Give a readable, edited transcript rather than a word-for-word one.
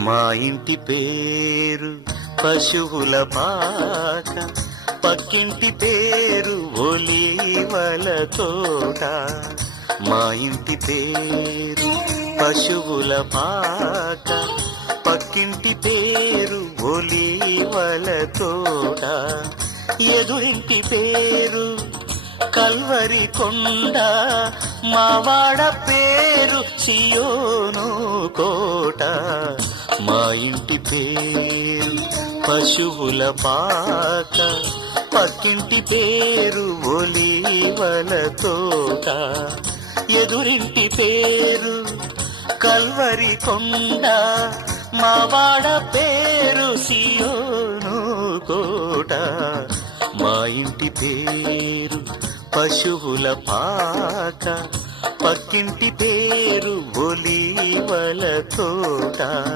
మా ఇంటి పేరు పశువుల పాక, పక్కింటి పేరు ఒలీవల తోట. మా ఇంటి పేరు పశువుల పాక, పక్కింటి పేరు ఒలీవల తోట. ఎదురింటి పేరు కల్వరి కొండ, మావాడ పేరు సియోను కోట. మా ఇంటి పేరు పశువుల పాక, పక్కింటి పేరు ఒలీవల తోట. ఎదురింటి పేరు కల్వరి కొండ, మావాడ పేరు సియోను కోట. మా ఇంటి పేరు పశువుల పాక, పక్కింటి పేరు ఒలీవల తోట.